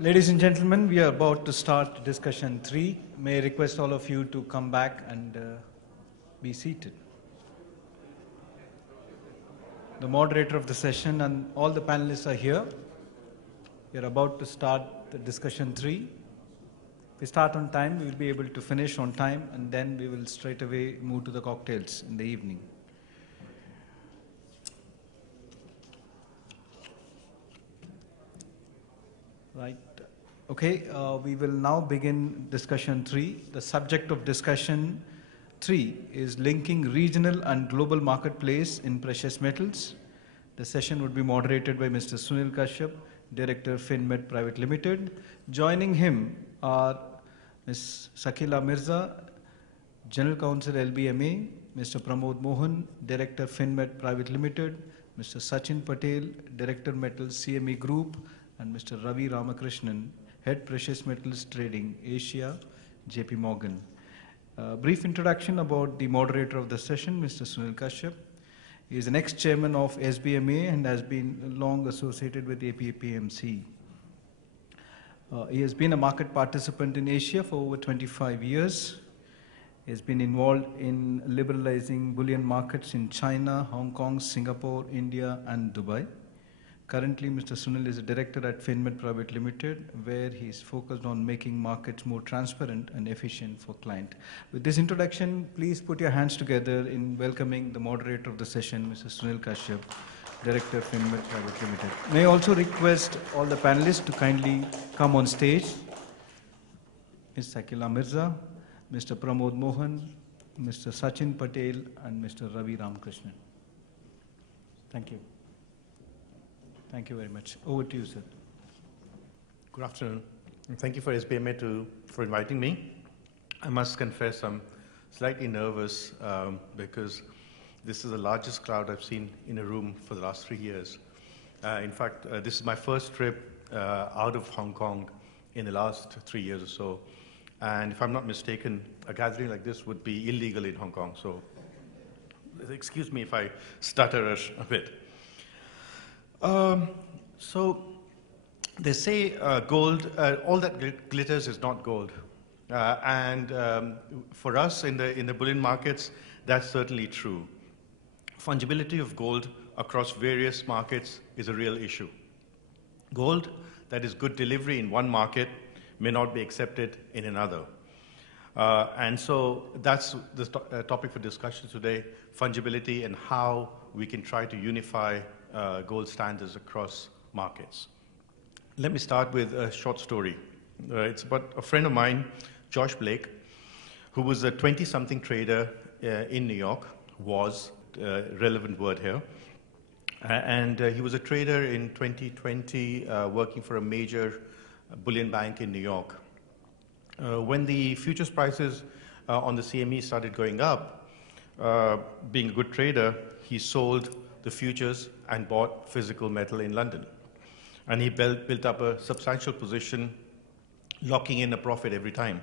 Ladies and gentlemen, we are about to start discussion 3. May I request all of you to come back and be seated. The moderator of the session and all the panelists are here. We are about to start the discussion 3. If we start on time, we will be able to finish on time, and then we will straight away move to the cocktails in the evening. Right. Okay, we will now begin discussion 3. The subject of discussion 3 is linking regional and global marketplace in precious metals. The session would be moderated by Mr. Sunil Kashyap, Director, FinMed Private Limited. Joining him are Ms. Shakila Mirza, General Counsel LBMA, Mr. Pramod Mohan, Director, FinMed Private Limited, Mr. Sachin Patel, Director, Metals CME Group, and Mr. Ravi Ramakrishnan, Head Precious Metals Trading, Asia, JP Morgan. Brief introduction about the moderator of the session, Mr. Sunil Kashyap. He is an ex-chairman of SBMA and has been long associated with APMC. He has been a market participant in Asia for over 25 years. He has been involved in liberalizing bullion markets in China, Hong Kong, Singapore, India, and Dubai. Currently, Mr. Sunil is a director at FinMed Private Limited, where he is focused on making markets more transparent and efficient for client. With this introduction, please put your hands together in welcoming the moderator of the session, Mr. Sunil Kashyap, Director, FinMed Private Limited. May I also request all the panelists to kindly come on stage. Ms. Shakila Mirza, Mr. Pramod Mohan, Mr. Sachin Patel, and Mr. Ravi Ramakrishnan. Thank you. Thank you very much. Over to you, sir. Good afternoon. And thank you for SBMA for inviting me. I must confess I'm slightly nervous because this is the largest crowd I've seen in a room for the last 3 years. In fact, this is my first trip out of Hong Kong in the last 3 years or so. And if I'm not mistaken, a gathering like this would be illegal in Hong Kong. So excuse me if I stutter a bit. So they say gold, all that glitters is not gold. For us in the bullion markets, that's certainly true. Fungibility of gold across various markets is a real issue. Gold that is good delivery in one market may not be accepted in another. And so that's the topic for discussion today, fungibility and how we can try to unify gold standards across markets. Let me start with a short story. It's about a friend of mine, Josh Blake, who was a 20-something trader in New York, was a relevant word here. He was a trader in 2020 working for a major bullion bank in New York. When the futures prices on the CME started going up, being a good trader, he sold the futures and bought physical metal in London. And he built up a substantial position, locking in a profit every time.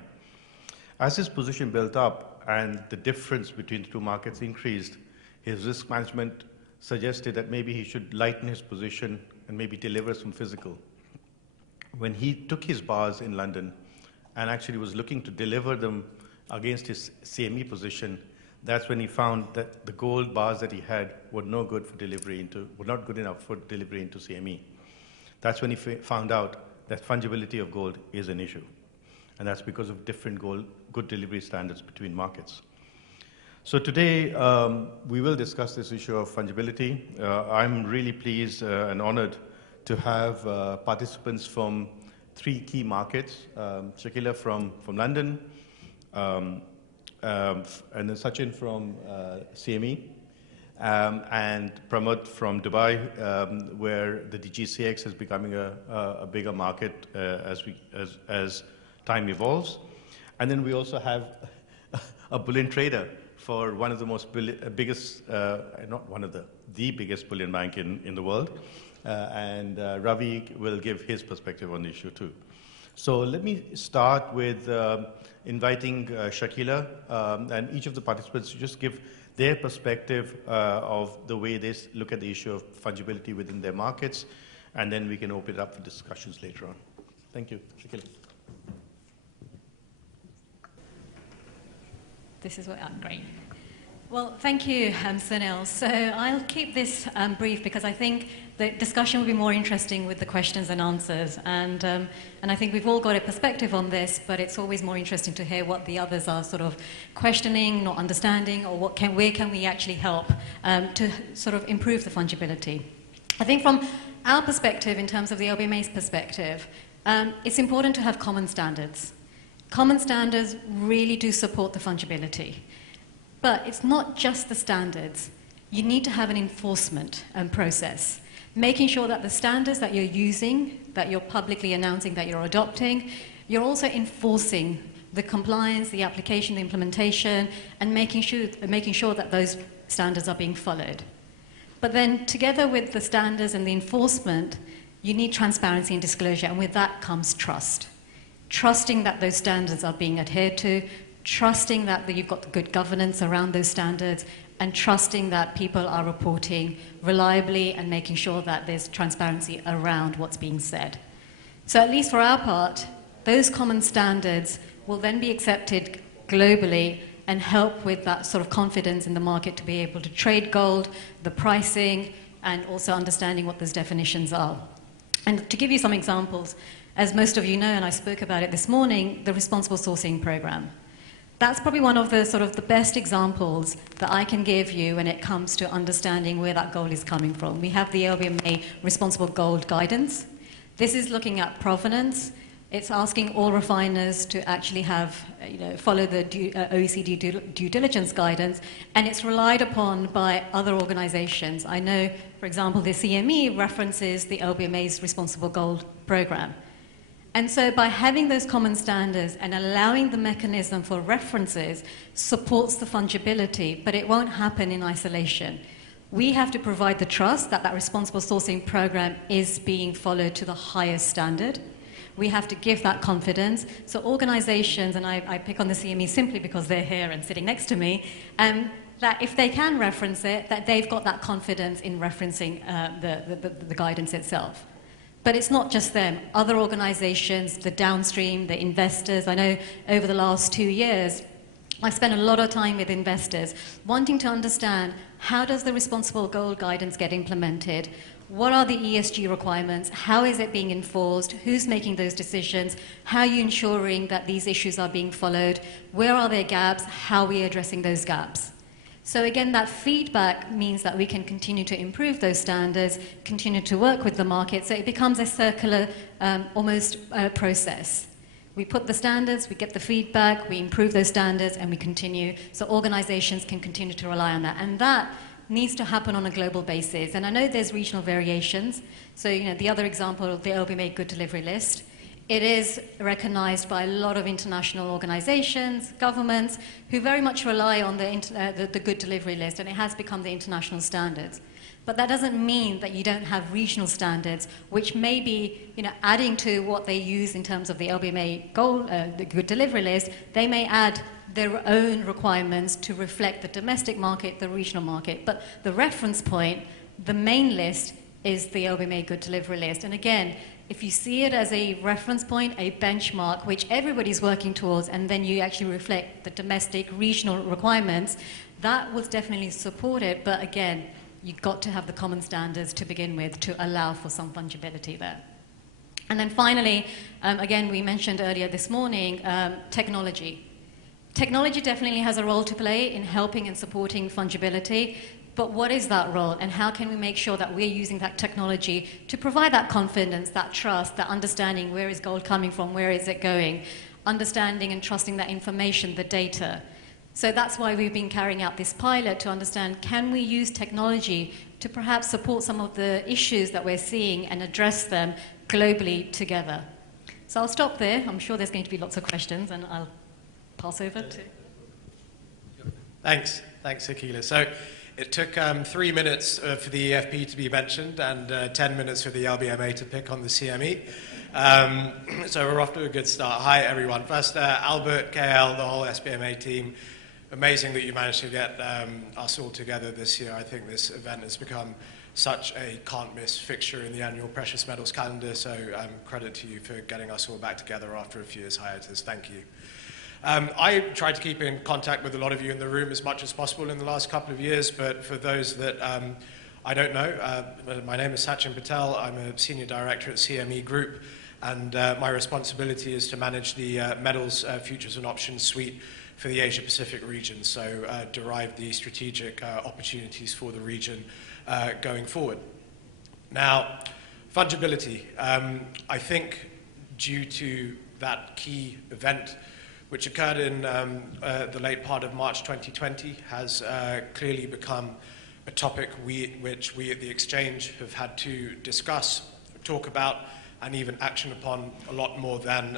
As his position built up and the difference between the two markets increased, his risk management suggested that maybe he should lighten his position and maybe deliver some physical. When he took his bars in London and actually was looking to deliver them against his CME position, that's when he found that the gold bars that he had were not good enough for delivery into CME. That's when he found out that fungibility of gold is an issue. And that's because of different good delivery standards between markets. So today, we will discuss this issue of fungibility. I'm really pleased and honored to have participants from 3 key markets, Shakila from London, and then Sachin from CME, and Pramod from Dubai, where the DGCX is becoming a bigger market as time evolves. And then we also have a bullion trader for one of the biggest, not one of the biggest bullion bank in the world. Ravi will give his perspective on the issue too. So let me start with inviting Shakila and each of the participants to just give their perspective of the way they look at the issue of fungibility within their markets, and then we can open it up for discussions later on. Thank you. Shakila. This is what, great. Well, thank you, Sunil. So I'll keep this brief because I think the discussion will be more interesting with the questions and answers. And I think we've all got a perspective on this, but it's always more interesting to hear what the others are sort of questioning, not understanding, or where can we actually help to sort of improve the fungibility. I think from our perspective, in terms of the LBMA's perspective, it's important to have common standards. Common standards really do support the fungibility. But it's not just the standards. You need to have an enforcement process, making sure that the standards that you're using, that you're publicly announcing that you're adopting, you're also enforcing the compliance, the application, the implementation, and making sure that those standards are being followed. But then together with the standards and the enforcement, you need transparency and disclosure, and with that comes trust. Trusting that those standards are being adhered to, trusting that you've got good governance around those standards, and trusting that people are reporting reliably and making sure that there's transparency around what's being said. So at least for our part, those common standards will then be accepted globally and help with that sort of confidence in the market to be able to trade gold, the pricing, and also understanding what those definitions are. And to give you some examples, as most of you know, and I spoke about it this morning, the Responsible Sourcing Program. That's probably one of the sort of the best examples that I can give you when it comes to understanding where that gold is coming from. We have the LBMA Responsible Gold Guidance. This is looking at provenance. It's asking all refiners to actually have, follow the OECD due diligence guidance, and it's relied upon by other organizations. I know, for example, the CME references the LBMA's Responsible Gold Program. And so by having those common standards and allowing the mechanism for references supports the fungibility, but it won't happen in isolation. We have to provide the trust that that responsible sourcing program is being followed to the highest standard. We have to give that confidence. So organizations, and I pick on the CME simply because they're here and sitting next to me, that if they can reference it, that they've got that confidence in referencing the guidance itself. But it's not just them. Other organizations, the downstream, the investors. I know over the last 2 years, I've spent a lot of time with investors wanting to understand how does the responsible gold guidance get implemented? What are the ESG requirements? How is it being enforced? Who's making those decisions? How are you ensuring that these issues are being followed? Where are there gaps? How are we addressing those gaps? So again, that feedback means that we can continue to improve those standards, continue to work with the market, so it becomes a circular process. We put the standards, we get the feedback, we improve those standards, and we continue, so organizations can continue to rely on that. And that needs to happen on a global basis. And I know there's regional variations. So, the other example of the LBMA Good Delivery List, it is recognized by a lot of international organizations, governments, who very much rely on the Good Delivery List, and it has become the international standards. But that doesn't mean that you don't have regional standards, which may be, adding to what they use in terms of the LBMA the Good Delivery List. They may add their own requirements to reflect the domestic market, the regional market. But the reference point, the main list, is the LBMA Good Delivery List. And again, if you see it as a reference point, a benchmark, which everybody's working towards, and then you actually reflect the domestic, regional requirements, that will definitely support it. But again, you've got to have the common standards to begin with to allow for some fungibility there. And then finally, again, we mentioned earlier this morning, technology. Technology definitely has a role to play in helping and supporting fungibility. But what is that role, and how can we make sure that we're using that technology to provide that confidence, that trust, that understanding, where is gold coming from, where is it going, understanding and trusting that information, the data. So that's why we've been carrying out this pilot to understand, can we use technology to perhaps support some of the issues that we're seeing and address them globally together. So I'll stop there. I'm sure there's going to be lots of questions, and I'll pass over to... Thanks, Shakila. So it took 3 minutes for the EFP to be mentioned and 10 minutes for the LBMA to pick on the CME. So we're off to a good start. Hi, everyone. First, Albert, KL, the whole SBMA team. Amazing that you managed to get us all together this year. I think this event has become such a can't-miss fixture in the annual precious metals calendar. So credit to you for getting us all back together after a few years hiatus. Thank you. I tried to keep in contact with a lot of you in the room as much as possible in the last couple of years, but for those that I don't know, my name is Sachin Patel. I'm a Senior Director at CME Group, and my responsibility is to manage the metals, futures and options suite for the Asia-Pacific region, so derive the strategic opportunities for the region going forward. Now, fungibility. I think due to that key event which occurred in the late part of March 2020, has clearly become a topic which we at the Exchange have had to discuss, talk about, and even action upon a lot more than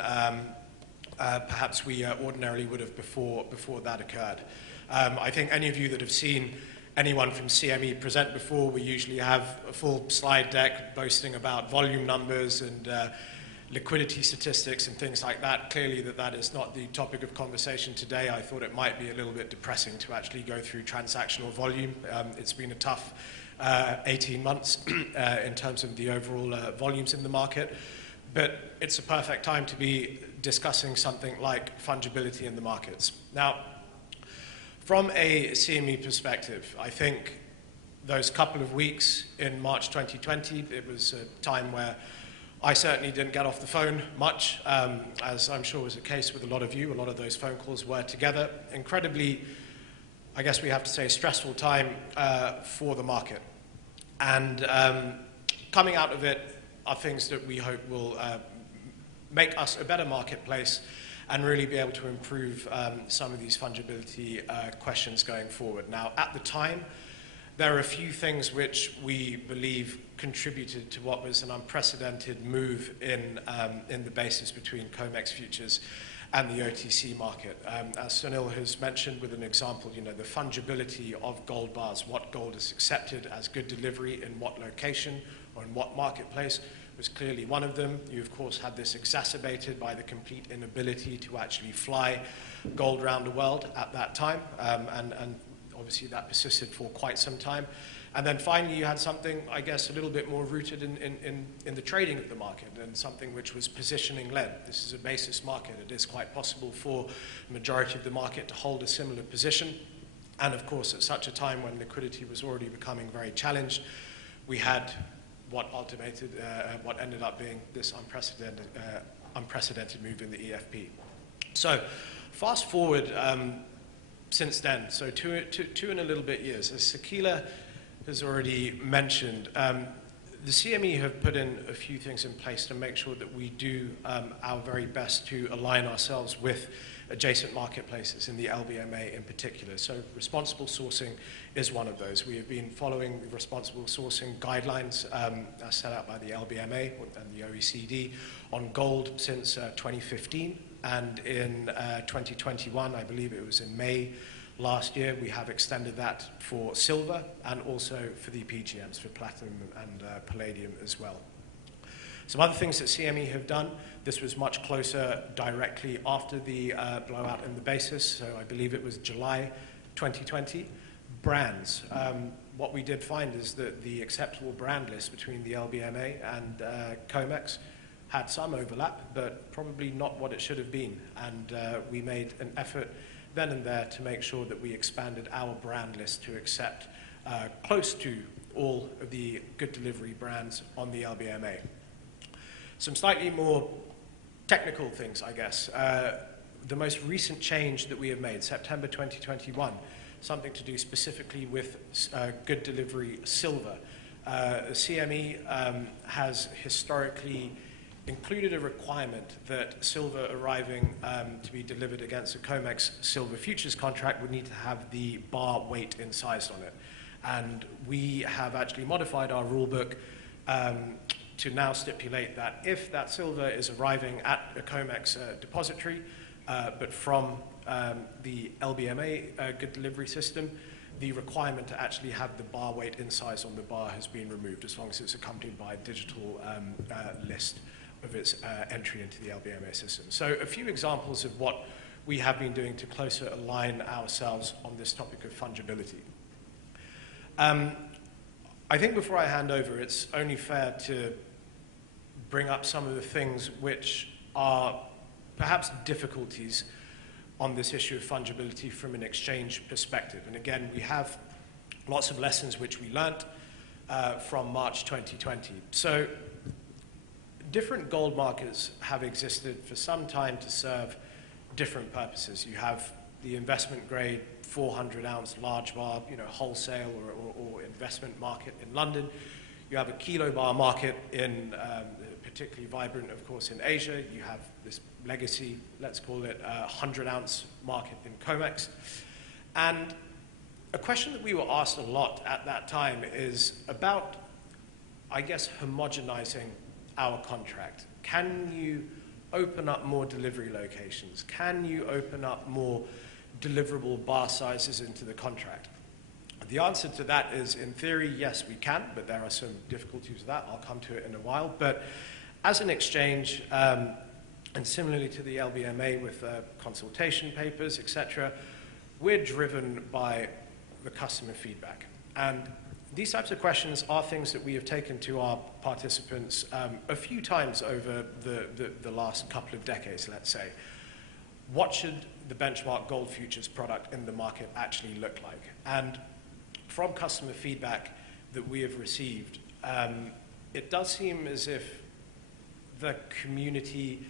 perhaps we ordinarily would have before that occurred. I think any of you that have seen anyone from CME present before, we usually have a full slide deck boasting about volume numbers and liquidity statistics and things like that. Clearly that is not the topic of conversation today. I thought it might be a little bit depressing to actually go through transactional volume. It's been a tough 18 months in terms of the overall volumes in the market, but it's a perfect time to be discussing something like fungibility in the markets. Now, from a CME perspective, I think those couple of weeks in March 2020, it was a time where I certainly didn't get off the phone much, as I'm sure was the case with a lot of you. A lot of those phone calls were together. Incredibly, I guess we have to say, stressful time for the market. And coming out of it are things that we hope will make us a better marketplace and really be able to improve some of these fungibility questions going forward. Now, at the time, there are a few things which we believe contributed to what was an unprecedented move in the basis between COMEX futures and the OTC market. As Sunil has mentioned with an example, you know, the fungibility of gold bars, what gold is accepted as good delivery in what location or in what marketplace, was clearly one of them. You, of course, had this exacerbated by the complete inability to actually fly gold around the world at that time, and obviously that persisted for quite some time. And then finally you had something, I guess, a little bit more rooted in the trading of the market, and something which was positioning led. This is a basis market. It is quite possible for the majority of the market to hold a similar position. And of course, at such a time when liquidity was already becoming very challenged, we had what ended up being this unprecedented move in the EFP. So fast forward since then, so two and a little bit years. As Sakila has already mentioned, the CME have put in a few things in place to make sure that we do our very best to align ourselves with adjacent marketplaces in the LBMA in particular. So responsible sourcing is one of those. We have been following the responsible sourcing guidelines as set out by the LBMA and the OECD on gold since 2015. And in 2021, I believe it was in May last year, we have extended that for silver and also for the PGMs, for platinum and palladium as well. Some other things that CME have done, this was much closer directly after the blowout in the basis, so I believe it was July 2020. Brands. What we did find is that the acceptable brand list between the LBMA and COMEX had some overlap, but probably not what it should have been. And we made an effort then and there to make sure that we expanded our brand list to accept close to all of the good delivery brands on the LBMA. Some slightly more technical things, I guess. The most recent change that we have made, September 2021, something to do specifically with good delivery silver. CME has historically included a requirement that silver arriving to be delivered against a COMEX silver futures contract would need to have the bar weight incised on it. And we have actually modified our rulebook to now stipulate that if that silver is arriving at a COMEX depository, but from the LBMA good delivery system, the requirement to actually have the bar weight incised on the bar has been removed, as long as it's accompanied by a digital list of its entry into the LBMA system. So a few examples of what we have been doing to closer align ourselves on this topic of fungibility. I think before I hand over, it's only fair to bring up some of the things which are perhaps difficulties on this issue of fungibility from an exchange perspective. And again, we have lots of lessons which we learnt from March 2020. So different gold markets have existed for some time to serve different purposes. You have the investment grade 400-ounce large bar, wholesale or investment market in London. You have a kilo bar market in particularly vibrant, of course, in Asia. You have this legacy, let's call it, 100-ounce market in COMEX. And a question that we were asked a lot at that time is about, I guess, homogenizing our contract. Can you open up more delivery locations? Can you open up more deliverable bar sizes into the contract? The answer to that is, in theory, yes, we can, but there are some difficulties with that. I'll come to it in a while. But as an exchange, and similarly to the LBMA with consultation papers, etc., we're driven by the customer feedback. And these types of questions are things that we have taken to our participants a few times over the last couple of decades, let's say. What should the benchmark gold futures product in the market actually look like? And from customer feedback that we have received, it does seem as if the community,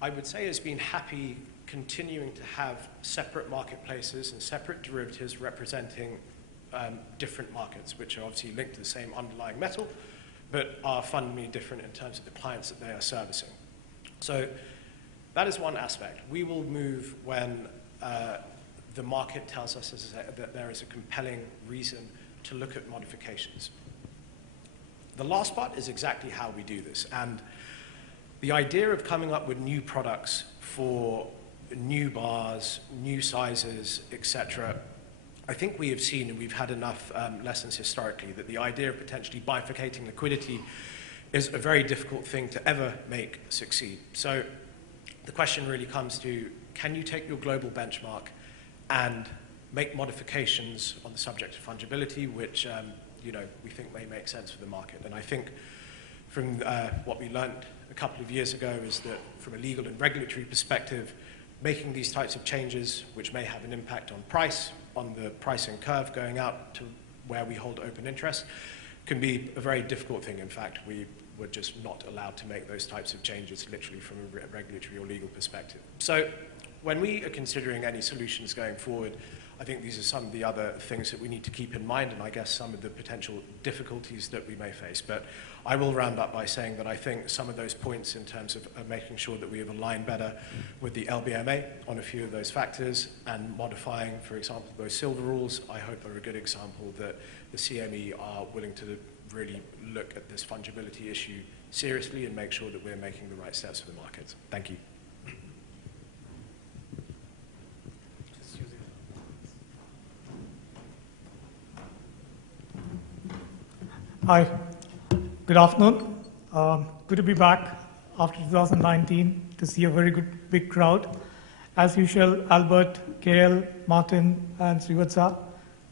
I would say, has been happy continuing to have separate marketplaces and separate derivatives representing different markets, which are obviously linked to the same underlying metal, but are fundamentally different in terms of the clients that they are servicing. So that is one aspect. We will move when the market tells us, as I say, that there is a compelling reason to look at modifications. The last part is exactly how we do this. And the idea of coming up with new products for new bars, new sizes, etc., I think we have seen, and we've had enough lessons historically, that the idea of potentially bifurcating liquidity is a very difficult thing to ever make succeed. So the question really comes to, can you take your global benchmark and make modifications on the subject of fungibility, which we think may make sense for the market? And I think from what we learned a couple of years ago is that from a legal and regulatory perspective, making these types of changes, which may have an impact on price, on the pricing curve going out to where we hold open interest, can be a very difficult thing. In fact, we were just not allowed to make those types of changes literally from a regulatory or legal perspective. So when we are considering any solutions going forward, I think these are some of the other things that we need to keep in mind, and I guess some of the potential difficulties that we may face. But I will round up by saying that I think some of those points in terms of making sure that we have aligned better with the LBMA on a few of those factors and modifying, for example, those silver rules, I hope are a good example that the CME are willing to really look at this fungibility issue seriously and make sure that we're making the right steps for the markets. Thank you. Hi, good afternoon. Good to be back after 2019 to see a very good big crowd. As usual, Albert, KL, Martin, and Srivatsa,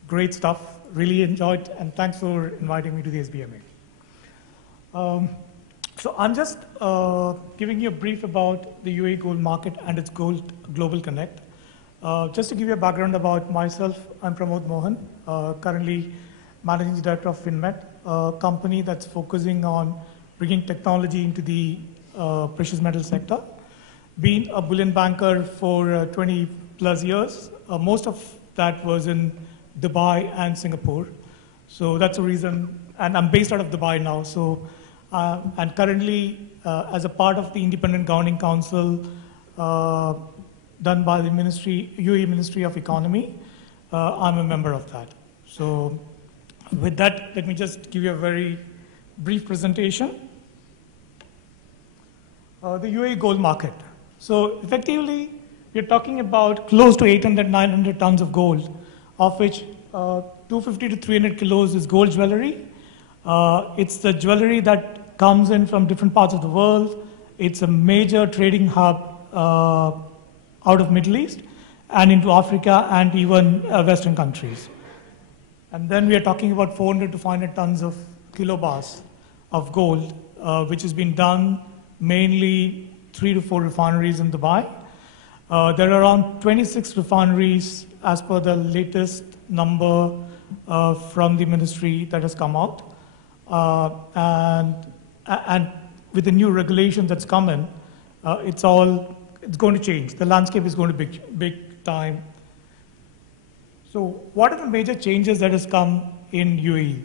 great stuff. Really enjoyed, and thanks for inviting me to the SBMA. So I'm just giving you a brief about the UAE gold market and its Gold Global Connect. Just to give you a background about myself, I'm Pramod Mohan, currently Managing Director of FinMet, a company that's focusing on bringing technology into the precious metal sector. Been a bullion banker for 20 plus years. Most of that was in Dubai and Singapore. So that's the reason, and I'm based out of Dubai now. So, and currently, as a part of the Independent Governing Council done by the UAE Ministry of Economy, I'm a member of that. So with that, let me just give you a very brief presentation. The UAE gold market. So effectively, we're talking about close to 800, 900 tons of gold, of which 250 to 300 kilos is gold jewelry. It's the jewelry that comes in from different parts of the world. It's a major trading hub out of Middle East and into Africa and even Western countries. And then we are talking about 400 to 500 tons of kilobars of gold, which has been done mainly 3 to 4 refineries in Dubai. There are around 26 refineries as per the latest number from the ministry that has come out. And with the new regulation that's come in, it's going to change. The landscape is going to be big time. So what are the major changes that has come in UAE?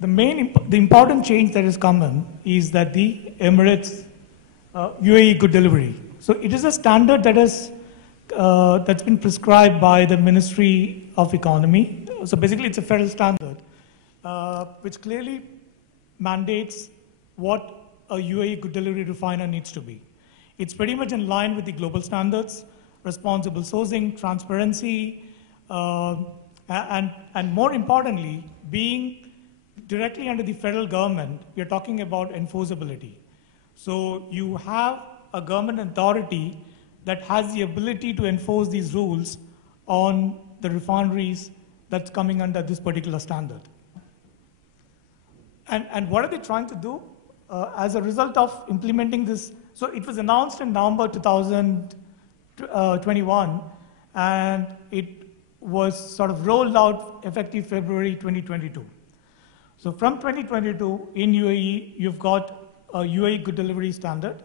The important change that has come in is that the Emirates UAE Good Delivery. So it is a standard that is that's been prescribed by the Ministry of Economy. So basically, it's a federal standard which clearly mandates what a UAE Good Delivery refiner needs to be. It's pretty much in line with the global standards, responsible sourcing, transparency, and more importantly, being directly under the federal government, we're talking about enforceability. So you have a government authority that has the ability to enforce these rules on the refineries that's coming under this particular standard. And what are they trying to do? As a result of implementing this, so it was announced in November 2021, and it was sort of rolled out effective February 2022. So from 2022, in UAE, you've got a UAE Good Delivery standard.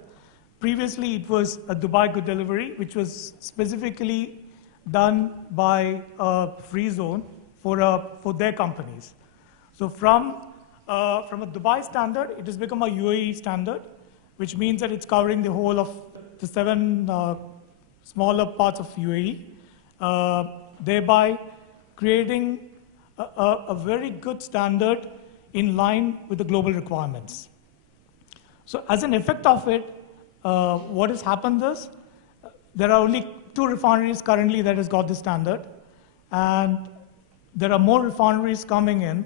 Previously, it was a Dubai Good Delivery, which was specifically done by a free zone for their companies. So from a Dubai standard, it has become a UAE standard, which means that it's covering the whole of the 7 smaller parts of UAE, thereby creating a very good standard in line with the global requirements. So as an effect of it, what has happened is, there are only 2 refineries currently that has got this standard, and there are more refineries coming in,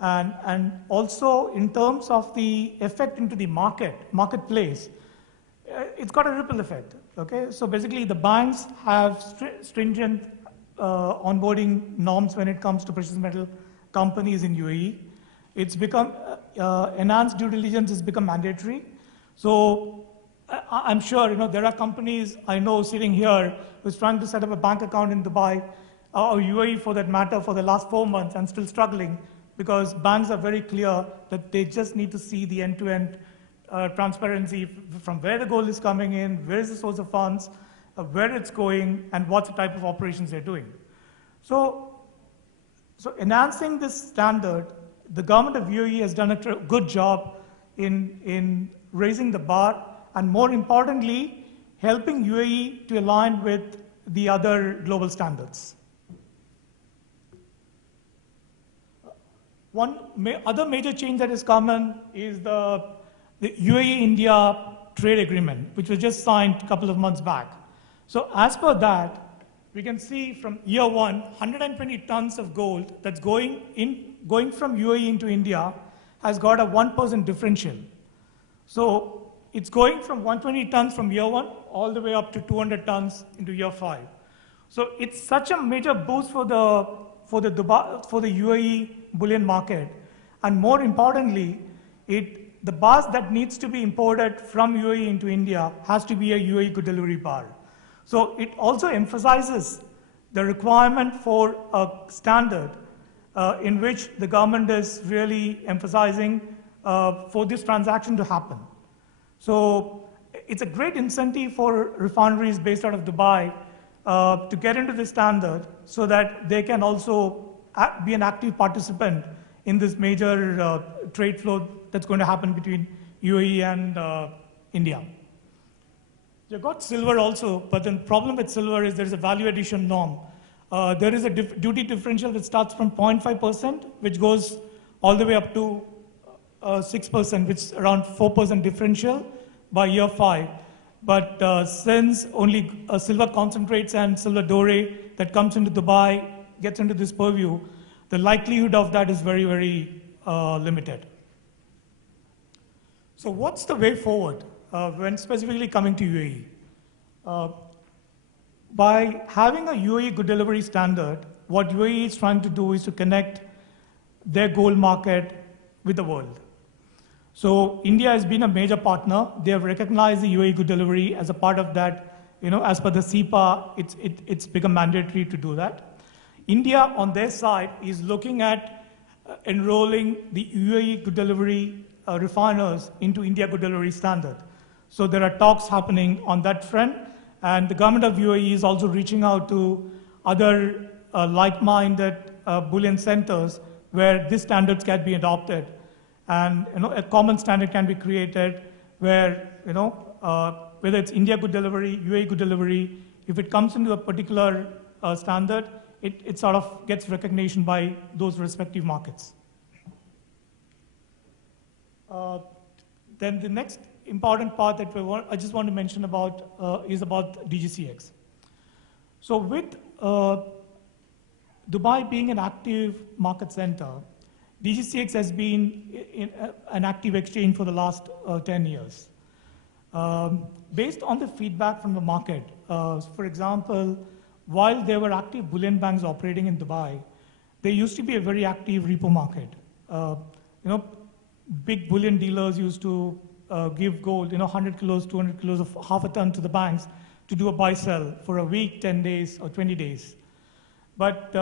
and also in terms of the effect into the marketplace, it's got a ripple effect, okay? So basically the banks have stringent onboarding norms when it comes to precious metal companies in UAE. It's become, enhanced due diligence has become mandatory. So I'm sure, there are companies I know sitting here who's trying to set up a bank account in Dubai, or UAE for that matter, for the last 4 months and still struggling, because banks are very clear that they just need to see the end-to-end transparency from where the gold is coming in, where is the source of funds, where it's going, and what the type of operations they're doing. So enhancing this standard, the government of UAE has done a good job in raising the bar, and more importantly, helping UAE to align with the other global standards. One other major change that has come in is the UAE-India trade agreement, which was just signed a couple of months back. So as per that, we can see from year 1, 120 tons of gold that's going from UAE into India has got a 1% differential. So it's going from 120 tons from year 1 all the way up to 200 tons into year 5. So it's such a major boost for the UAE bullion market, and more importantly, the bars that needs to be imported from UAE into India has to be a UAE Good Delivery bar. So it also emphasizes the requirement for a standard in which the government is really emphasizing for this transaction to happen. So it's a great incentive for refineries based out of Dubai to get into this standard so that they can also be an active participant in this major trade flow that's going to happen between UAE and India. You've got silver also, but the problem with silver is there's a value addition norm. There is a duty differential that starts from 0.5%, which goes all the way up to 6%, which is around 4% differential by year 5. But since only silver concentrates and silver doré that comes into Dubai gets into this purview, the likelihood of that is very, very limited. So what's the way forward when specifically coming to UAE? By having a UAE Good Delivery standard, what UAE is trying to do is to connect their gold market with the world. So India has been a major partner. They have recognized the UAE good delivery as a part of that. As per the CEPA, it's become mandatory to do that. India, on their side, is looking at enrolling the UAE good delivery refiners into India good delivery standard. So there are talks happening on that front, and the government of UAE is also reaching out to other like-minded bullion centers where these standards can be adopted. And a common standard can be created where, whether it's India good delivery, UAE good delivery, if it comes into a particular standard, it sort of gets recognition by those respective markets. Then the next important part that I just want to mention about is about DGCX. So with Dubai being an active market center, DGCX has been an active exchange for the last 10 years. Based on the feedback from the market, for example, while there were active bullion banks operating in Dubai, there used to be a very active repo market. Big bullion dealers used to give gold, 100 kilos, 200 kilos of half a ton to the banks to do a buy-sell for a week, 10 days, or 20 days. But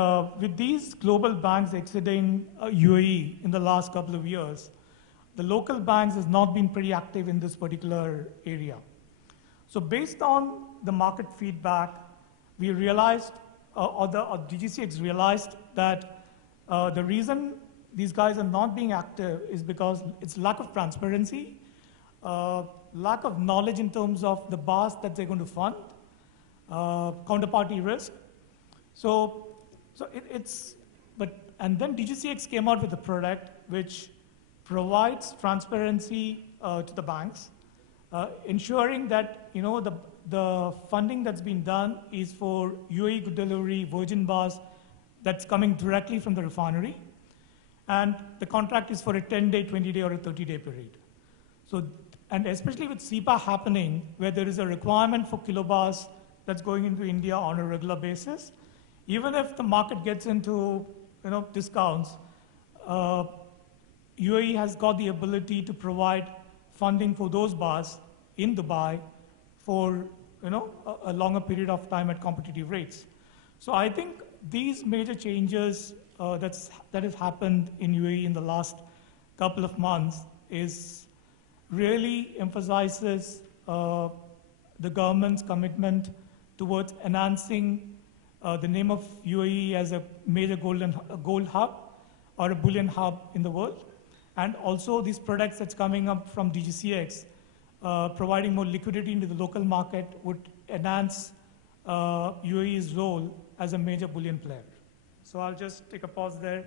with these global banks exiting UAE in the last couple of years, the local banks has not been pretty active in this particular area. So based on the market feedback, we realized, or DGCX realized that the reason these guys are not being active is because it's lack of transparency, lack of knowledge in terms of the bars that they're going to fund, counterparty risk. And then DGCX came out with a product which provides transparency to the banks, ensuring that the funding that's been done is for UAE good delivery virgin bars that's coming directly from the refinery, and the contract is for a 10-day, 20-day, or a 30-day period. So, and especially with CEPA happening, where there is a requirement for kilobars that's going into India on a regular basis, even if the market gets into discounts, UAE has got the ability to provide funding for those bars in Dubai for a longer period of time at competitive rates. So I think these major changes that have happened in UAE in the last couple of months is really emphasizes the government's commitment towards enhancing the name of UAE as a major gold hub or a bullion hub in the world. And also these products that's coming up from DGCX, providing more liquidity into the local market would enhance UAE's role as a major bullion player. So I'll just take a pause there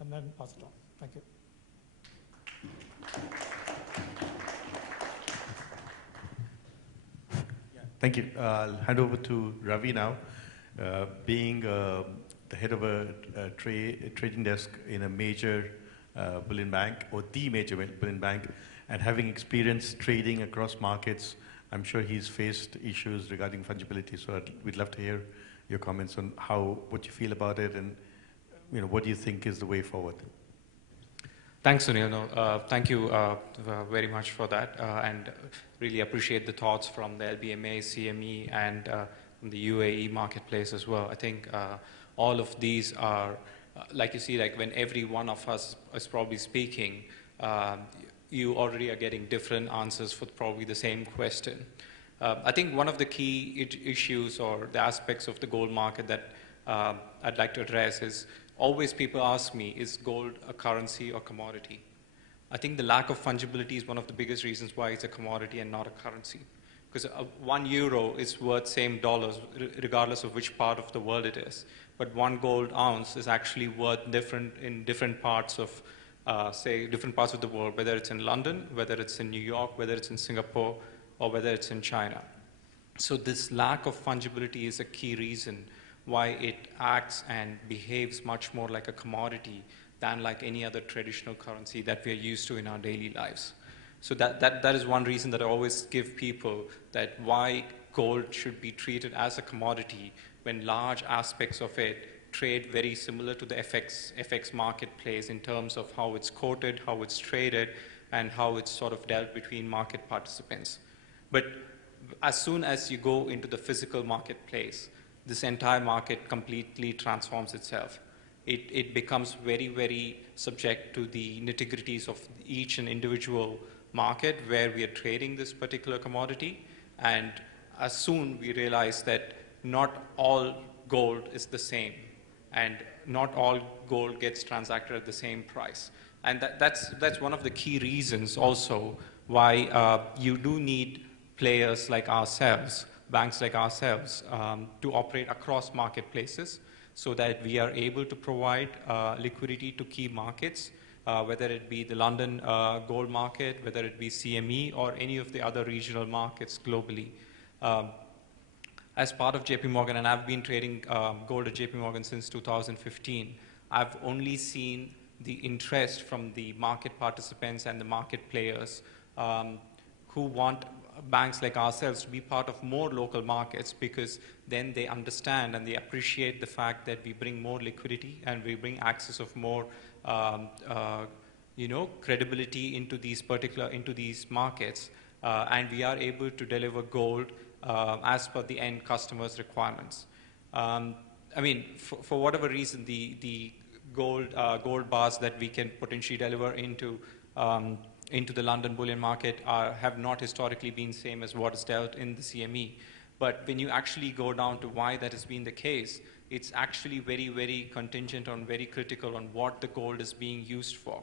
and then pass it on. Thank you. Thank you. I'll hand over to Ravi now. Being the head of a trading desk in a major bullion bank, or the major bullion bank, and having experience trading across markets, I'm sure he's faced issues regarding fungibility. So we'd love to hear your comments on what you feel about it, and what do you think is the way forward. Thanks, Sunil. Thank you very much for that, and really appreciate the thoughts from the LBMA, CME, and from the UAE marketplace as well. I think all of these are, like you see, like when every one of us is probably speaking, you already are getting different answers for probably the same question. I think one of the key issues or the aspects of the gold market that I'd like to address is, always people ask me, is gold a currency or commodity? I think the lack of fungibility is one of the biggest reasons why it's a commodity and not a currency. Because €1 is worth same dollars regardless of which part of the world it is. But 1 gold ounce is actually worth different in different parts of, say, different parts of the world, whether it's in London, whether it's in New York, whether it's in Singapore, or whether it's in China. So this lack of fungibility is a key reason why it acts and behaves much more like a commodity than like any other traditional currency that we are used to in our daily lives. So that is one reason that I always give people that why gold should be treated as a commodity when large aspects of it trade very similar to the FX marketplace in terms of how it's quoted, how it's traded, and how it's sort of dealt between market participants. But as soon as you go into the physical marketplace, this entire market completely transforms itself. It becomes very, very subject to the nitty-gritties of each and individual market where we are trading this particular commodity. And as soon we realize that not all gold is the same, and not all gold gets transacted at the same price. And that's one of the key reasons also why you do need players like ourselves, banks like ourselves, to operate across marketplaces so that we are able to provide liquidity to key markets, whether it be the London gold market, whether it be CME, or any of the other regional markets globally. As part of JP Morgan, and I've been trading gold at JP Morgan since 2015, I've only seen the interest from the market participants and the market players who want banks like ourselves to be part of more local markets, because then they understand and they appreciate the fact that we bring more liquidity and we bring access of more credibility into these markets, and we are able to deliver gold as per the end customer's requirements. I mean, for whatever reason, the gold bars that we can potentially deliver into the London bullion market have not historically been same as what is dealt in the CME. But when you actually go down to why that has been the case, it's actually very, very contingent on, very critical on what the gold is being used for.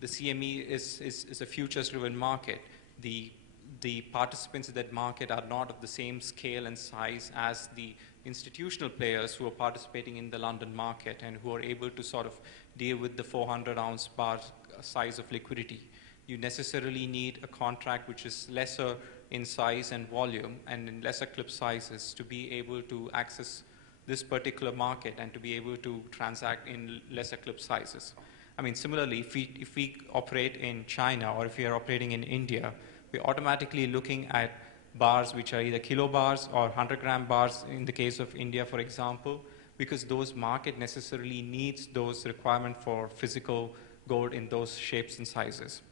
The CME is a futures-driven market. The participants in that market are not of the same scale and size as the institutional players who are participating in the London market and who are able to sort of deal with the 400-ounce bar size of liquidity. You necessarily need a contract which is lesser in size and volume and in lesser clip sizes to be able to access this particular market and to be able to transact in lesser clip sizes. I mean, similarly, if we operate in China or if we are operating in India, we're automatically looking at bars which are either kilo bars or 100-gram bars in the case of India, for example, because those market necessarily needs those requirements for physical gold in those shapes and sizes.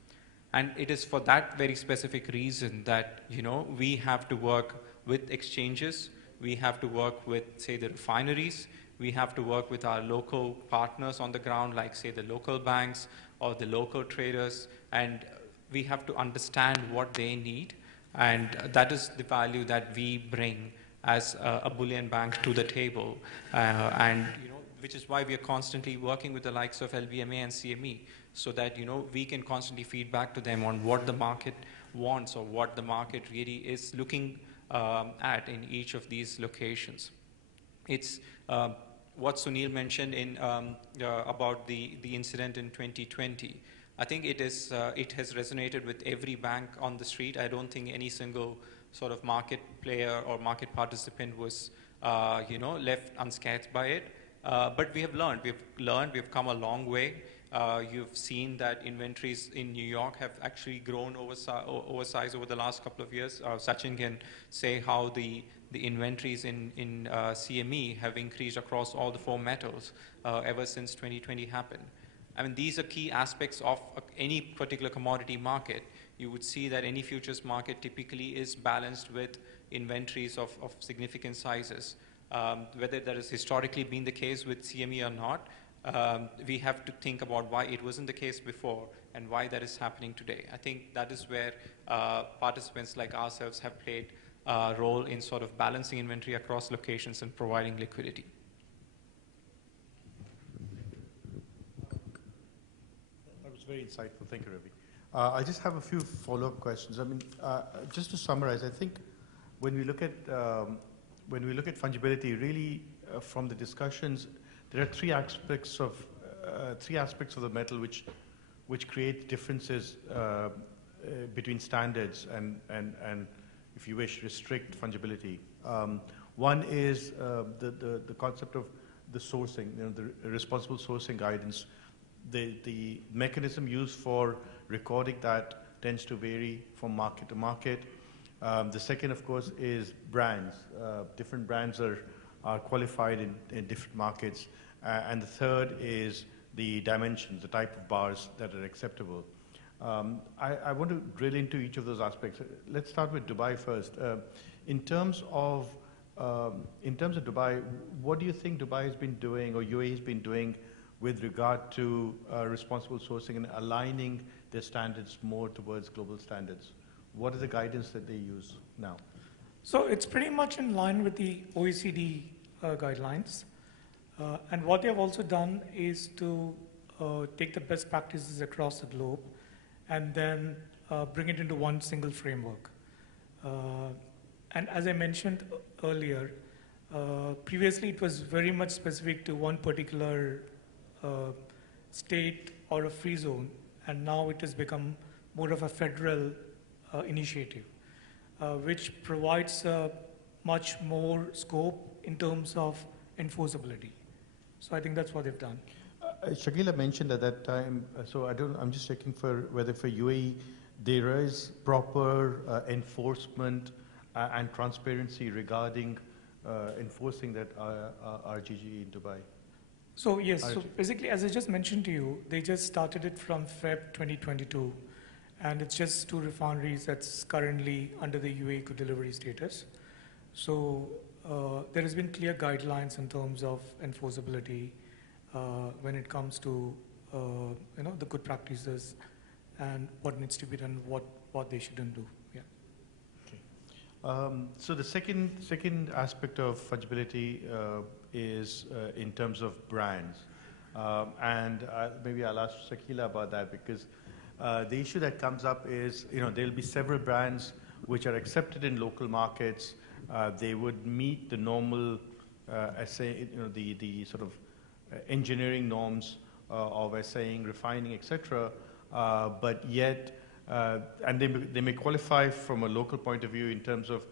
And it is for that very specific reason that, we have to work with exchanges, we have to work with, say, the refineries, we have to work with our local partners on the ground, like, say, the local banks or the local traders, and we have to understand what they need, and that is the value that we bring as a bullion bank to the table, which is why we are constantly working with the likes of LBMA and CME, so that we can constantly feed back to them on what the market wants or what the market really is looking at in each of these locations. It's what Sunil mentioned about the incident in 2020. I think it has resonated with every bank on the street. I don't think any single sort of market player or market participant was left unscathed by it. But we have learned. We've come a long way. You've seen that inventories in New York have actually grown oversized over the last couple of years. Sachin can say how the inventories in CME have increased across all the 4 metals ever since 2020 happened. I mean, these are key aspects of any particular commodity market. You would see that any futures market typically is balanced with inventories of significant sizes. Whether that has historically been the case with CME or not, we have to think about why it wasn't the case before and why that is happening today. I think that is where participants like ourselves have played a role in sort of balancing inventory across locations and providing liquidity. That was very insightful. Thank you, Ravi. I just have a few follow-up questions. I mean, just to summarize, I think when we look at fungibility, really from the discussions, there are three aspects of the metal which create differences between standards and, if you wish, restrict fungibility. One is the concept of the sourcing, the responsible sourcing guidance. The mechanism used for recording that tends to vary from market to market. The second, of course, is brands. Different brands are qualified in different markets. And the third is the dimensions, the type of bars that are acceptable. I want to drill into each of those aspects. Let's start with Dubai first. In terms of Dubai, what do you think Dubai has been doing, or UAE has been doing, with regard to responsible sourcing and aligning their standards more towards global standards? What is the guidance that they use now? So it's pretty much in line with the OECD guidelines. And what they have also done is to take the best practices across the globe and then bring it into one single framework. And as I mentioned earlier, previously it was very much specific to one particular state or a free zone, and now it has become more of a federal initiative, which provides much more scope in terms of enforceability. So I think that's what they've done. Shakila mentioned at that time, so I'm just checking for whether for UAE there is proper enforcement and transparency regarding enforcing that RGG in Dubai. So yes, so basically, as I just mentioned to you, they just started it from Feb 2022, and it's just 2 refineries that's currently under the UAE good delivery status. So there has been clear guidelines in terms of enforceability when it comes to the good practices and what needs to be done, what they shouldn't do. Yeah. Okay. So the second aspect of fungibility is in terms of brands, and maybe I'll ask Shakila about that, because the issue that comes up is there'll be several brands which are accepted in local markets. They would meet the normal, the sort of engineering norms of assaying, refining, etc. But yet, and they may qualify from a local point of view in terms of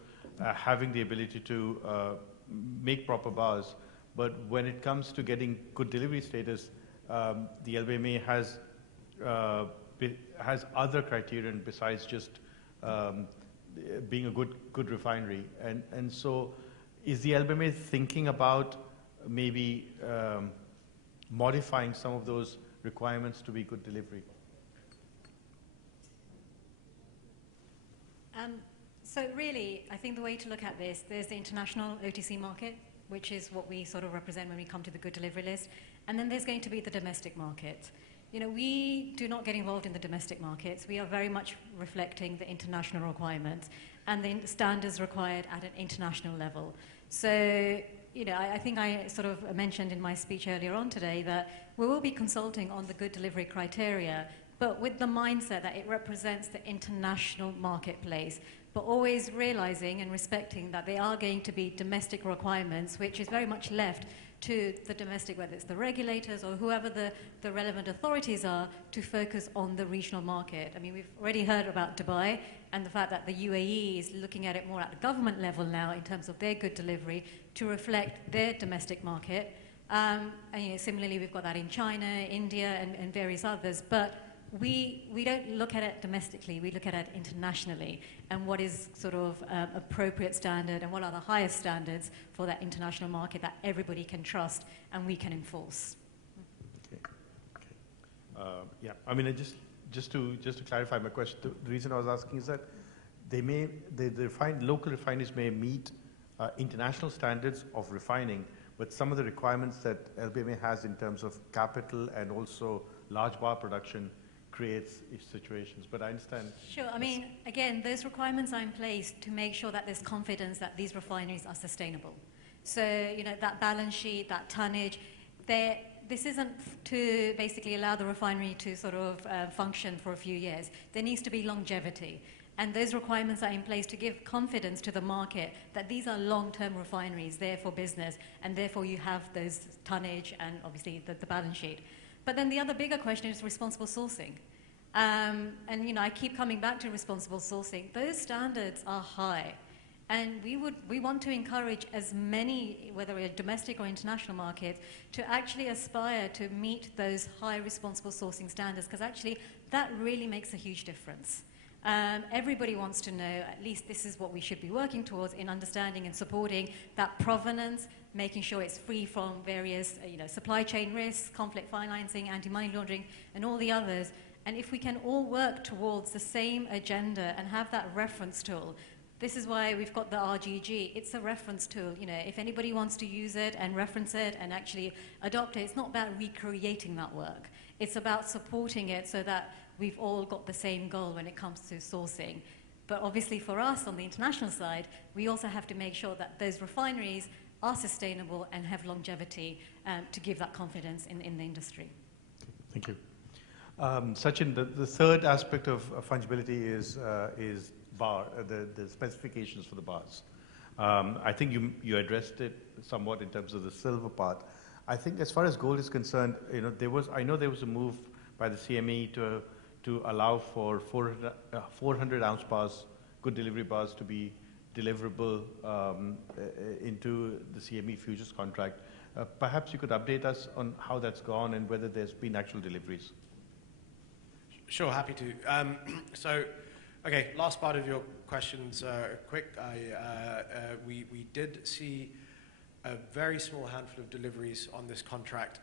having the ability to make proper bars. But when it comes to getting good delivery status, the LBMA has other criterion besides just being a good refinery. And so is the LBMA thinking about maybe modifying some of those requirements to be good delivery? So really, I think the way to look at this, there's the international OTC market, which is what we sort of represent when we come to the good delivery list. And then there's going to be the domestic market. We do not get involved in the domestic markets. We are very much reflecting the international requirements and the standards required at an international level. So, I think I sort of mentioned in my speech earlier on today that we will be consulting on the good delivery criteria, but with the mindset that it represents the international marketplace, but always realizing and respecting that there are going to be domestic requirements, which is very much left to the domestic, whether it's the regulators or whoever the relevant authorities are, to focus on the regional market. I mean, we've already heard about Dubai and the fact that the UAE is looking at it more at the government level now in terms of their good delivery to reflect their domestic market. And similarly, we've got that in China, India, and various others. But we don't look at it domestically, we look at it internationally, and what is sort of appropriate standard and what are the highest standards for that international market that everybody can trust and we can enforce. Okay. Yeah, I mean, just to clarify my question, the reason I was asking is that local refineries may meet international standards of refining, but some of the requirements that LBMA has in terms of capital and also large bar production creates situations, but I understand. Sure, I mean, again, those requirements are in place to make sure that there's confidence that these refineries are sustainable. So, that balance sheet, that tonnage, this isn't to basically allow the refinery to sort of function for a few years. There needs to be longevity. And those requirements are in place to give confidence to the market that these are long-term refineries, there for business, and therefore you have those tonnage and obviously the balance sheet. But then the other bigger question is responsible sourcing. And I keep coming back to responsible sourcing. Those standards are high. And we want to encourage as many, whether we're domestic or international markets, to actually aspire to meet those high responsible sourcing standards, because actually that really makes a huge difference. Everybody wants to know, at least this is what we should be working towards in understanding and supporting that provenance, making sure it's free from various supply chain risks, conflict financing, anti-money laundering, and all the others. And if we can all work towards the same agenda and have that reference tool, this is why we've got the RGG. It's a reference tool. If anybody wants to use it and reference it and actually adopt it, it's not about recreating that work. It's about supporting it so that we've all got the same goal when it comes to sourcing. But obviously for us on the international side, we also have to make sure that those refineries are sustainable and have longevity to give that confidence in the industry. Thank you. Sachin, the third aspect of fungibility is the specifications for the bars. I think you addressed it somewhat in terms of the silver part. I think as far as gold is concerned, I know there was a move by the CME to allow for 400-ounce bars, good delivery bars, to be deliverable into the CME futures contract. Perhaps you could update us on how that's gone and whether there's been actual deliveries. Sure, happy to. Okay, last part of your questions, quick. We did see a very small handful of deliveries on this contract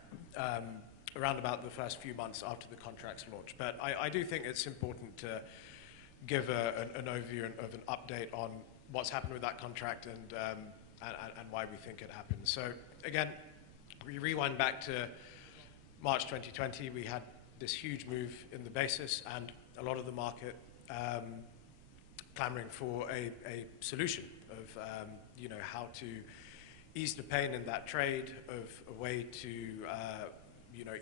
around about the first few months after the contract's launch. But I do think it's important to give an overview of an update on what's happened with that contract and why we think it happened. So again, we rewind back to March 2020. We had this huge move in the basis and a lot of the market clamoring for a solution of how to ease the pain in that trade, of a way to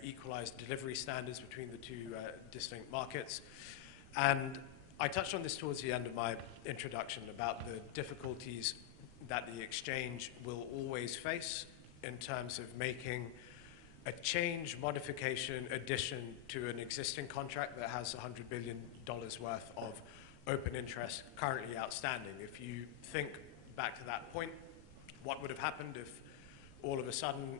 equalize delivery standards between the two distinct markets. And I touched on this towards the end of my introduction about the difficulties that the exchange will always face in terms of making a change, modification, addition to an existing contract that has $100 billion worth of open interest currently outstanding. If you think back to that point, what would have happened if all of a sudden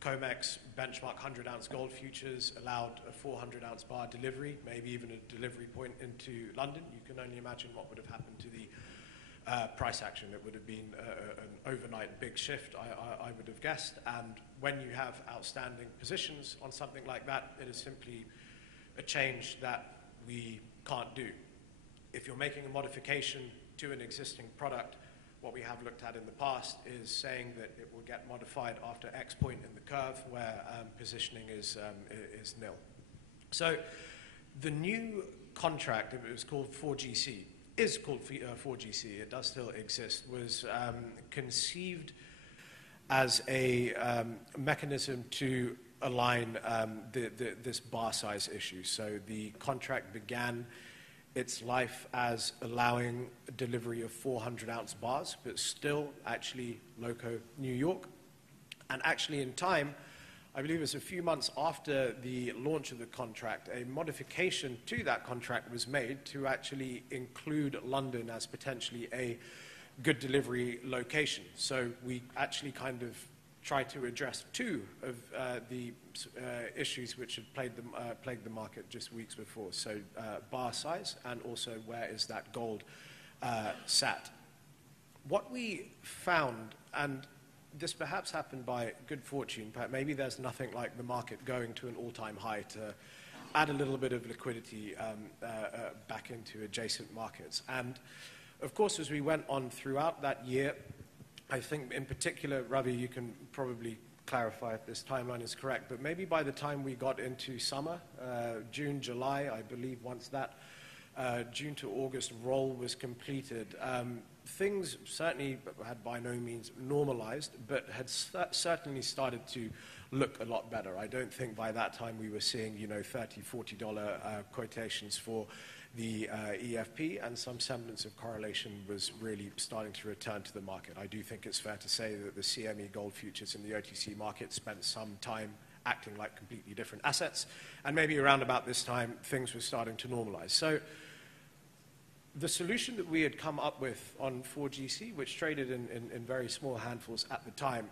COMEX benchmark 100-ounce gold futures allowed a 400-ounce bar delivery, maybe even a delivery point into London? You can only imagine what would have happened to the price action. It would have been an overnight big shift, I would have guessed. And when you have outstanding positions on something like that, it is simply a change that we can't do. If you're making a modification to an existing product, what we have looked at in the past is saying that it will get modified after X point in the curve where positioning is nil. So the new contract, it was called 4GC, is called 4GC, it does still exist, was conceived as a mechanism to align this bar size issue. So the contract began its life as allowing a delivery of 400-ounce bars, but still actually loco New York. And actually in time, I believe it was a few months after the launch of the contract, a modification to that contract was made to actually include London as potentially a good delivery location. So we actually kind of tried to address two of the issues which had plagued the market just weeks before. So bar size and also where is that gold sat. What we found, and this perhaps happened by good fortune, but maybe there's nothing like the market going to an all-time high to add a little bit of liquidity back into adjacent markets. And of course, as we went on throughout that year, I think in particular, Ravi, you can probably clarify if this timeline is correct, but maybe by the time we got into summer, June, July, I believe once that June to August roll was completed, things certainly had by no means normalized, but had certainly started to look a lot better. I don't think by that time we were seeing, $30, $40 quotations for the EFP, and some semblance of correlation was really starting to return to the market. I do think it's fair to say that the CME gold futures in the OTC market spent some time acting like completely different assets, and maybe around about this time, things were starting to normalize. So the solution that we had come up with on 4GC, which traded in very small handfuls at the time,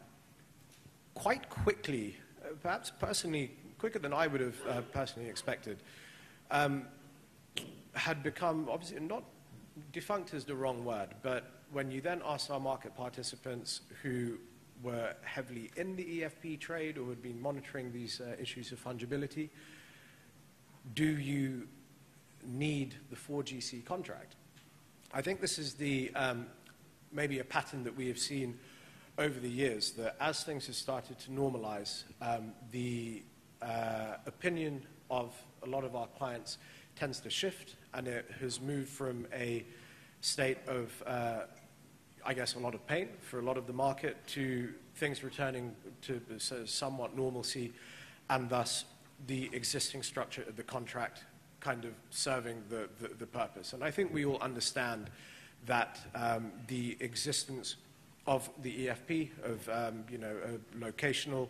quite quickly, perhaps personally, quicker than I would have personally expected, had become, obviously, not defunct is the wrong word, but when you then asked our market participants who were heavily in the EFP trade or had been monitoring these issues of fungibility, do you need the 4GC contract? I think this is the maybe a pattern that we have seen over the years, that as things have started to normalize, the opinion of a lot of our clients tends to shift, and it has moved from a state of, I guess, a lot of pain for a lot of the market to things returning to somewhat normalcy, and thus the existing structure of the contract kind of serving the purpose. And I think we all understand that the existence of the EFP, of a locational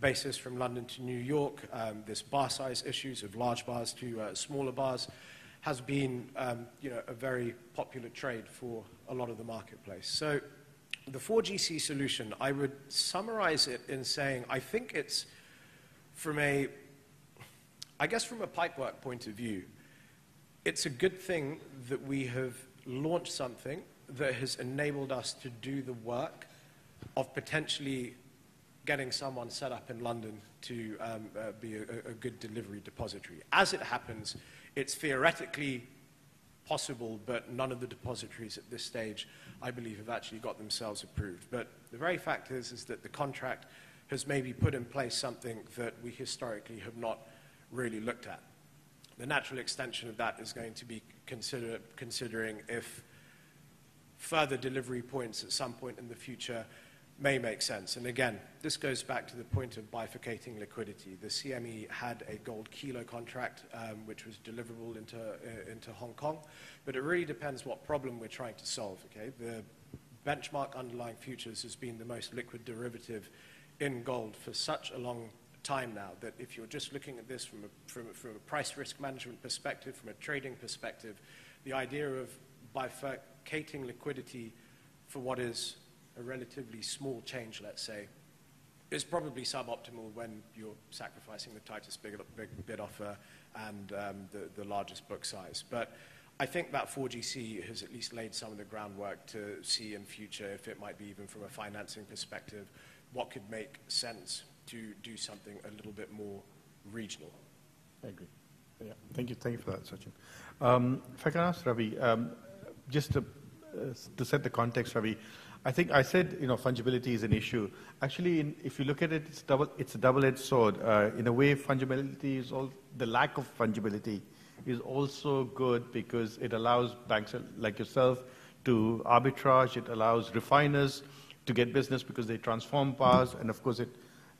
basis from London to New York, this bar size issues of large bars to smaller bars, has been a very popular trade for a lot of the marketplace. So the 4GC solution, I would summarize it in saying, I think it's from a pipework point of view, it's a good thing that we have launched something that has enabled us to do the work of potentially getting someone set up in London to be a good delivery depository. As it happens, it's theoretically possible, but none of the depositories at this stage, I believe, have actually got themselves approved. But the very fact is that the contract has maybe put in place something that we historically have not really looked at. The natural extension of that is going to be considering if further delivery points at some point in the future may make sense. And again, this goes back to the point of bifurcating liquidity. The CME had a gold kilo contract, which was deliverable into Hong Kong, but it really depends what problem we're trying to solve. Okay? The benchmark underlying futures has been the most liquid derivative in gold for such a long time now that if you're just looking at this from a price risk management perspective, from a trading perspective, the idea of bifurcating liquidity for what is a relatively small change, let's say, is probably suboptimal when you're sacrificing the tightest bid offer and the largest book size. But I think that 4GC has at least laid some of the groundwork to see in future if it might be, even from a financing perspective, what could make sense to do something a little bit more regional. I agree. Yeah. Thank you for that, Sachin. If I can ask Ravi, just to set the context, Ravi, I think I said, fungibility is an issue. Actually, if you look at it, it's a double-edged sword. In a way, fungibility is the lack of fungibility is also good because it allows banks like yourself to arbitrage. It allows refiners to get business because they transform bars, and of course,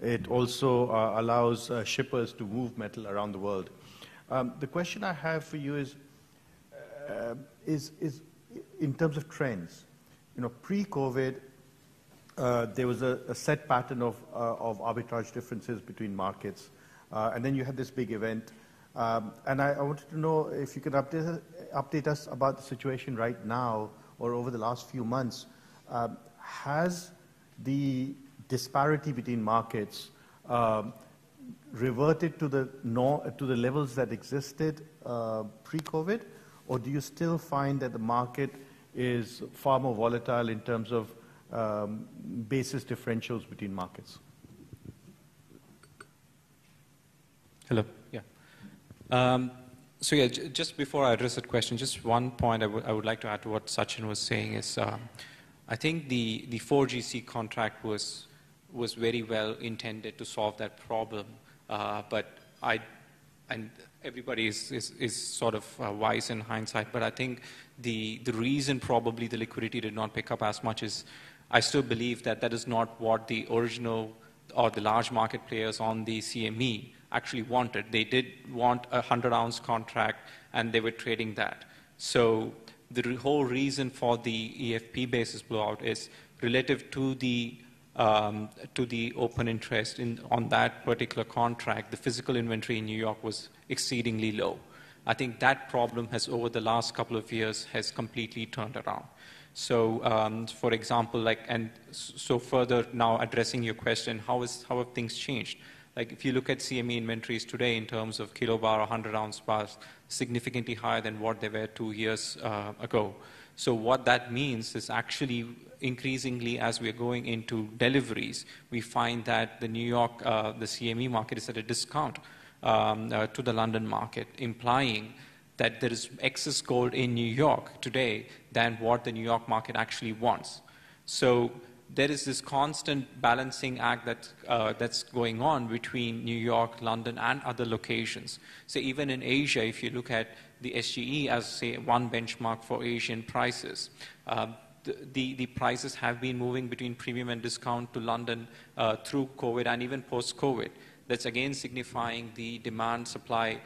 it also allows shippers to move metal around the world. The question I have for you is in terms of trends. Pre-COVID, there was a set pattern of arbitrage differences between markets, and then you had this big event. And I wanted to know if you could update us about the situation right now or over the last few months. Has the disparity between markets reverted to the levels that existed pre-COVID, or do you still find that the market is far more volatile in terms of basis differentials between markets? Hello. Yeah. Just before I address that question, just one point I would like to add to what Sachin was saying is, I think the 4GC contract was very well intended to solve that problem, but everybody is sort of wise in hindsight, but I think the reason probably the liquidity did not pick up as much is I still believe that is not what the original or the large market players on the CME actually wanted. They did want a 100-ounce contract, and they were trading that. So the whole reason for the EFP basis blowout is relative to the open interest on that particular contract. The physical inventory in New York was exceedingly low. I think that problem has, over the last couple of years, has completely turned around. So, for example, so further now addressing your question, how have things changed? Like if you look at CME inventories today in terms of kilobar or 100-ounce bars, significantly higher than what they were 2 years ago. So what that means is actually increasingly as we're going into deliveries, we find that the New York, the CME market is at a discount to the London market, implying that there is excess gold in New York today than what the New York market actually wants. So there is this constant balancing act that's going on between New York, London, and other locations. So even in Asia, if you look at the SGE as, say, one benchmark for Asian prices, the prices have been moving between premium and discount to London through COVID and even post-COVID. That's again signifying the demand-supply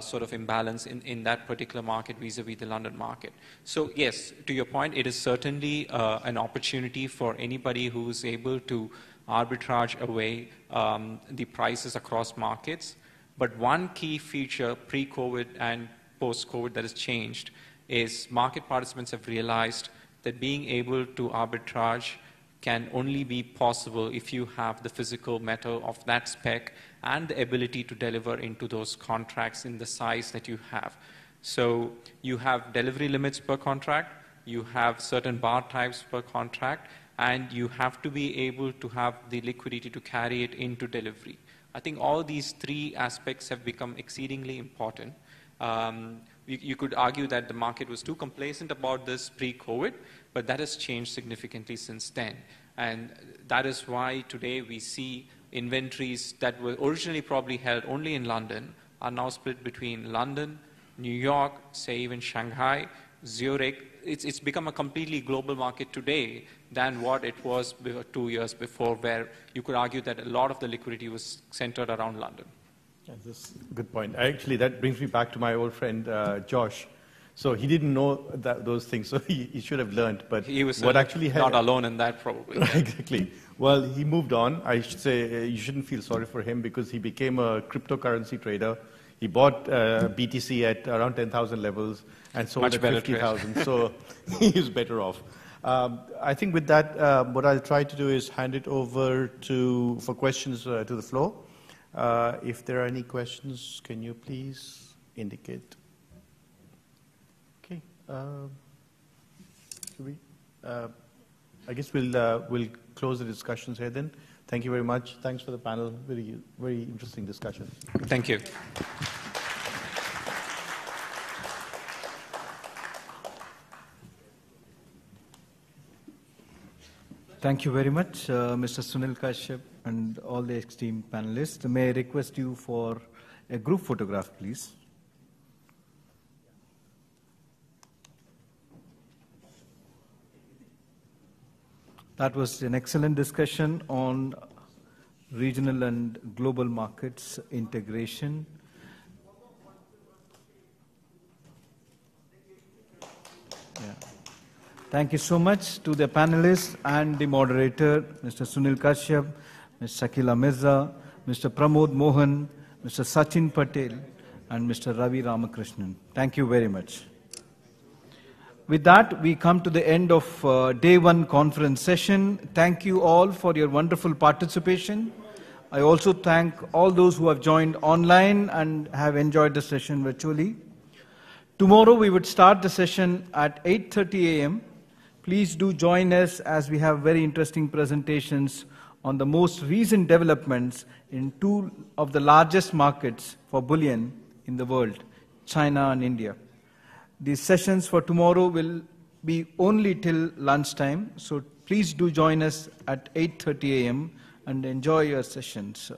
sort of imbalance in that particular market vis-a-vis the London market. So yes, to your point, it is certainly an opportunity for anybody who is able to arbitrage away the prices across markets. But one key feature pre-COVID and post-COVID that has changed is market participants have realized that being able to arbitrage can only be possible if you have the physical metal of that spec and the ability to deliver into those contracts in the size that you have. So you have delivery limits per contract, you have certain bar types per contract, and you have to be able to have the liquidity to carry it into delivery. I think all these three aspects have become exceedingly important. You could argue that the market was too complacent about this pre-COVID, but that has changed significantly since then. And that is why today we see inventories that were originally probably held only in London are now split between London, New York, say even Shanghai, Zurich. It's become a completely global market today than what it was 2 years before, where you could argue that a lot of the liquidity was centered around London. Yeah, that's a good point. Actually, that brings me back to my old friend Josh. So he didn't know those things, so he should have learned. But he was what actually not alone in that, probably. Exactly. Well, he moved on. I should say you shouldn't feel sorry for him because he became a cryptocurrency trader. He bought BTC at around 10,000 levels and sold at 50,000. So he is better off. I think with that, what I'll try to do is hand it over for questions to the floor. If there are any questions, can you please indicate? Okay. I guess we'll close the discussions here then. Thank you very much. Thanks for the panel. Very, very interesting discussion. Thank you. Thank you very much, Mr. Sunil Kashyap and all the esteemed panelists. May I request you for a group photograph, please? That was an excellent discussion on regional and global markets integration. Yeah. Thank you so much to the panelists and the moderator, Mr. Sunil Kashyap, Ms. Shakila Mirza, Mr. Pramod Mohan, Mr. Sachin Patel, and Mr. Ravi Ramakrishnan. Thank you very much. With that, we come to the end of day one conference session. Thank you all for your wonderful participation. I also thank all those who have joined online and have enjoyed the session virtually. Tomorrow we would start the session at 8:30 a.m. Please do join us as we have very interesting presentations on the most recent developments in two of the largest markets for bullion in the world, China and India. These sessions for tomorrow will be only till lunchtime, so please do join us at 8:30 a.m. and enjoy your sessions.